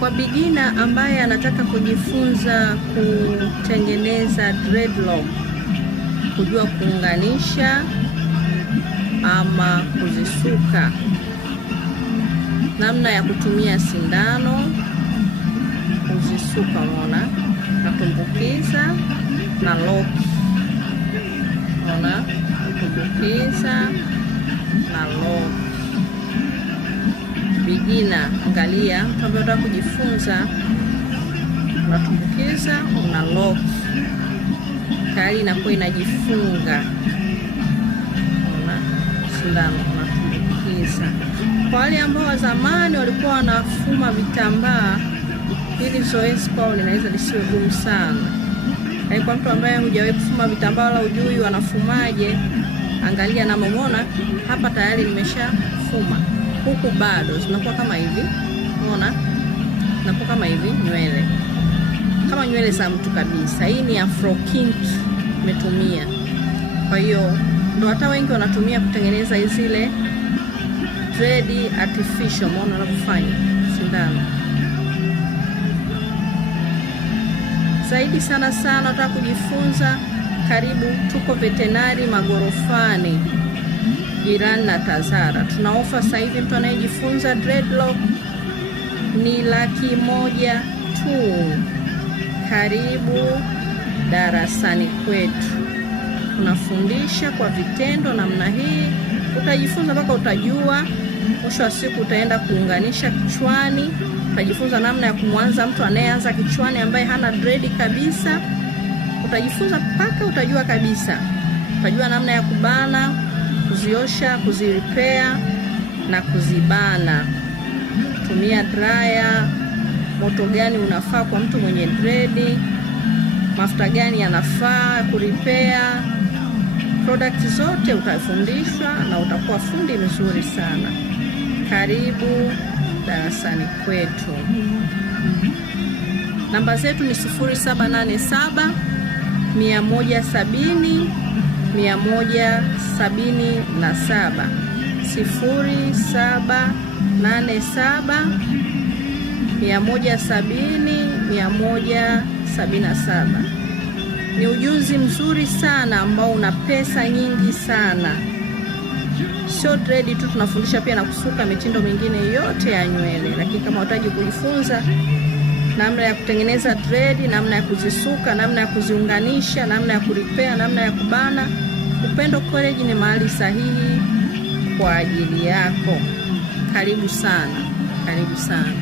Kwa beginner ambaye anataka kujifunza kutengeneza dreadlock, kujua kuunganisha ama kuzisuka, namna ya kutumia sindano kuzisuka, unaona, natumbukiza na lock, unaona, natumbukiza na lock. Beginner, angalia, mtu ambaye anataka kujifunza, unatumbukiza, una lock, tayari inakuwa inajifunga, unaona, sindano unatumbukiza. Kwa wale ambao wa zamani walikuwa wanafuma vitambaa, hili zoezi kwao linaweza lisiwe gumu sana. Lakini kwa mtu ambaye hujawahi kufuma vitambaa wala hujui wanafumaje, angalia na umeona hapa tayari nimeshafuma. Huku bado zinakuwa kama hivi. Unaona? Zinakuwa kama hivi nywele. Kama nywele za mtu kabisa. Hii ni afro kink nimetumia. Kwa hiyo ndio hata wengi wanatumia kutengeneza zile dread artificial. Unaona wanafanya sindano. Zaidi sana nataka kujifunza, karibu, tuko Veterinary Magorofani, jirani na Tazara. Tuna ofa sasa hivi, mtu anayejifunza dreadlock ni $100,000 tu. Karibu darasani kwetu. Tunafundisha kwa vitendo namna hii. Utajifunza mpaka utajua. Mwisho wa siku utaenda kuunganisha kichwani. Utajifunza namna ya kumwanza mtu anayeanza kichwani ambaye hana dread kabisa. Utajifunza mpaka utajua kabisa. Utajua namna ya kubana, kuziosha, kuzirepair na kuzibana. Tumia dryer, moto gani unafaa kwa mtu mwenye dread, mafuta gani yanafaa kurepair. Product zote utafundishwa na utakuwa fundi mzuri sana. Karibu darasani kwetu. Namba zetu ni 0787 170 177, 0787 170 177. Ni ujuzi mzuri sana ambao una pesa nyingi sana. Sio dread tu, tunafundisha pia na kusuka mitindo mingine yote ya nywele. Lakini kama unataka kujifunza namna ya kutengeneza dread, namna ya kuzisuka, namna ya kuziunganisha, namna ya kurepair, namna ya kubana, Upendo College ni mahali sahihi kwa ajili yako. Karibu sana. Karibu sana.